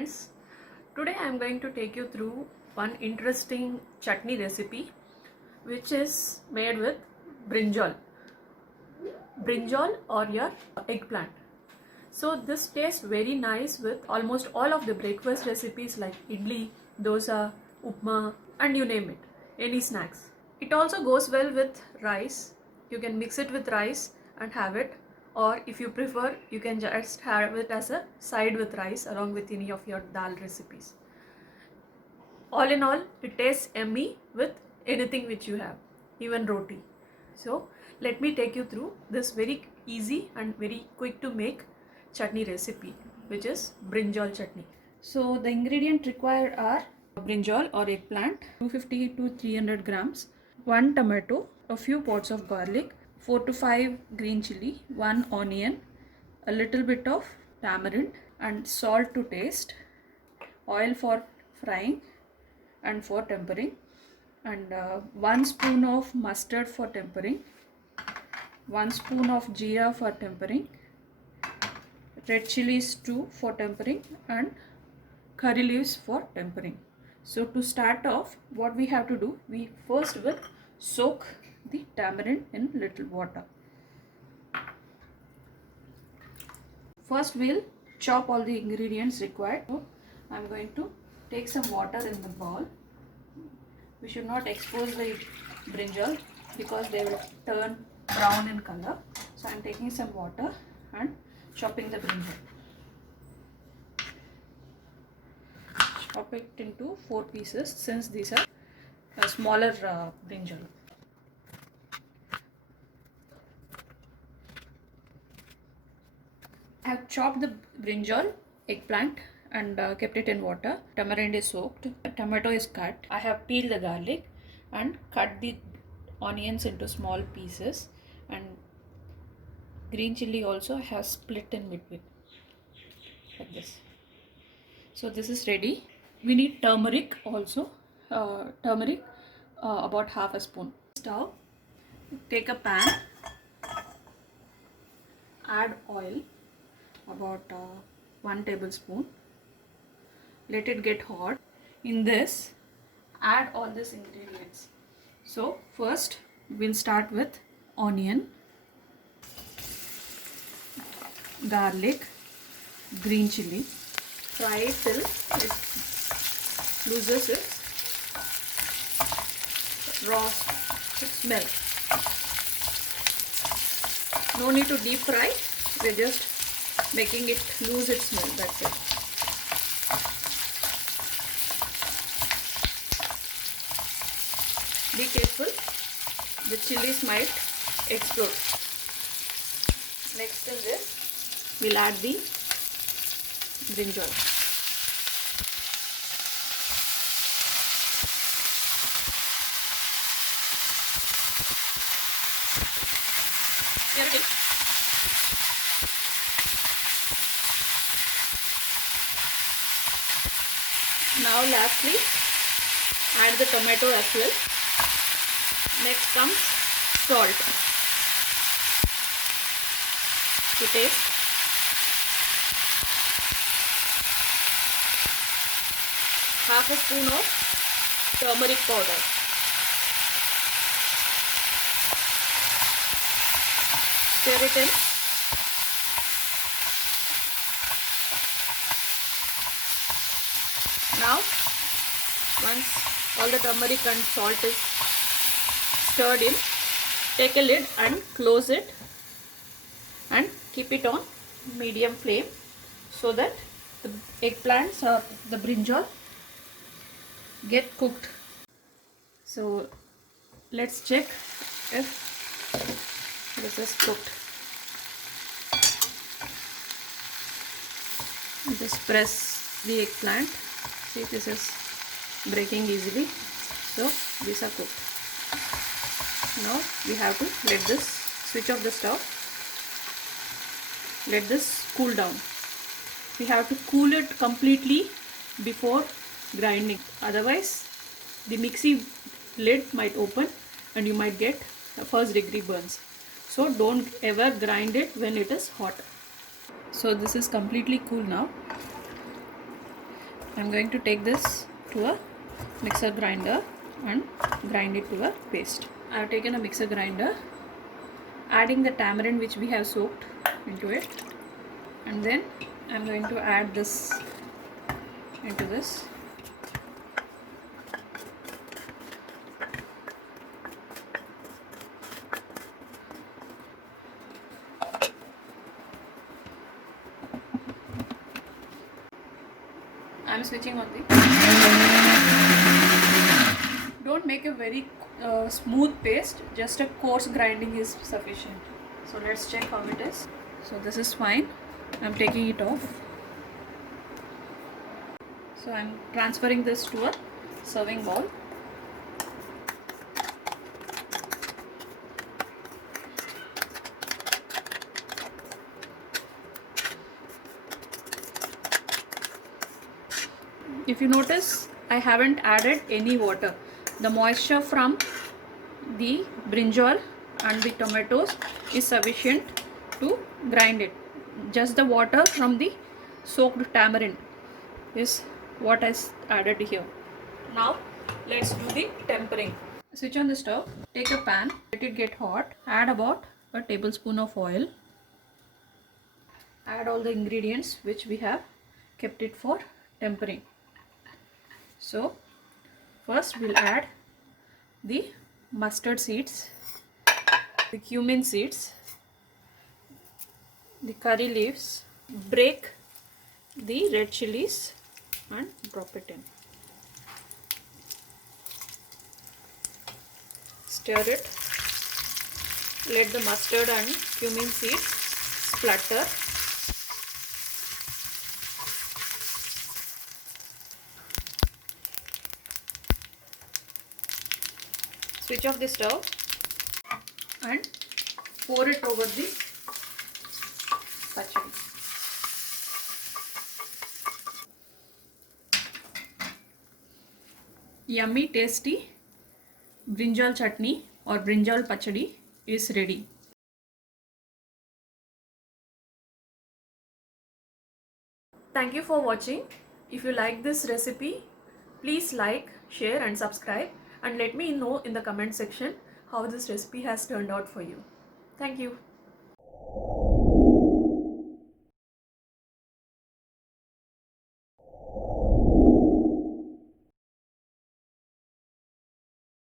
friends, today I am going to take you through one interesting chutney recipe which is made with brinjal or your eggplant. So this tastes very nice with almost all of the breakfast recipes like idli, dosa, upma and you name it, any snacks. It also goes well with rice. You can mix it with rice and have it, or if you prefer you can just have it as a side with rice along with any of your dal recipes. All in all, it tastes yummy with anything which you have, even roti. So let me take you through this very easy and very quick to make chutney recipe, which is brinjal chutney. So the ingredient required are brinjal or eggplant, 250 to 300 grams, 1 tomato, a few pods of garlic, 4 to 5 green chili, 1 onion, a little bit of tamarind and salt to taste, oil for frying and for tempering, and 1 spoon of mustard for tempering, 1 spoon of jeera for tempering, red chilies too for tempering, and curry leaves for tempering. So to start off, what we have to do, we first will soak the tamarind in little water. First we'll chop all the ingredients required. So I'm going to take some water in the bowl. We should not expose the brinjal because they will turn brown in color. So I'm taking some water and chopping the brinjal. Chop it into 4 pieces since these are smaller brinjal. I have chopped the brinjal, eggplant and kept it in water. Tamarind is soaked, tomato is cut. I have peeled the garlic and cut the onions into small pieces, and green chili also I have split in between like this. So this is ready. We need turmeric also, about half a spoon. Stove, take a pan, add oil about 1 tablespoon, let it get hot. In this, add all these ingredients. So first we'll start with onion, garlic, green chili. Fry it till it loses its raw smell. No need to deep fry, we're just making it lose its smell, that's it. Be careful, the chilies might explode. Next in this, we'll add the brinjal. Now lastly, add the tomato as well. Next comes salt to taste. Half a spoon of turmeric powder. Stir it in. Now, once all the turmeric and salt is stirred in, take a lid and close it and keep it on medium flame so that the eggplants or the brinjal get cooked. So let's check if this is cooked. Just press the eggplant. See, this is breaking easily. So these are cooked. Now we have to let this, switch off the stove. Let this cool down. We have to cool it completely before grinding. Otherwise, the mixie lid might open and you might get first degree burns. So don't ever grind it when it is hot. So this is completely cool now. I'm going to take this to a mixer grinder and grind it to a paste. I have taken a mixer grinder, adding the tamarind which we have soaked into it, and then I'm going to add this into this. I'm switching on the. Don't make a very smooth paste, just a coarse grinding is sufficient. So let's check how it is. So this is fine. I'm taking it off. So I'm transferring this to a serving bowl. If you notice, I haven't added any water. The moisture from the brinjal and the tomatoes is sufficient to grind it. Just the water from the soaked tamarind is what is added here. Now let's do the tempering. Switch on the stove, take a pan, let it get hot, add about a tablespoon of oil, add all the ingredients which we have kept it for tempering. So first we'll add the mustard seeds, the cumin seeds, the curry leaves, break the red chilies and drop it in. Stir it, let the mustard and cumin seeds splutter. Switch off the stove and pour it over the pachadi. Yummy, tasty brinjal chutney or brinjal pachadi is ready. Thank you for watching. If you like this recipe, please like, share and subscribe, and let me know in the comment section how this recipe has turned out for you. Thank you.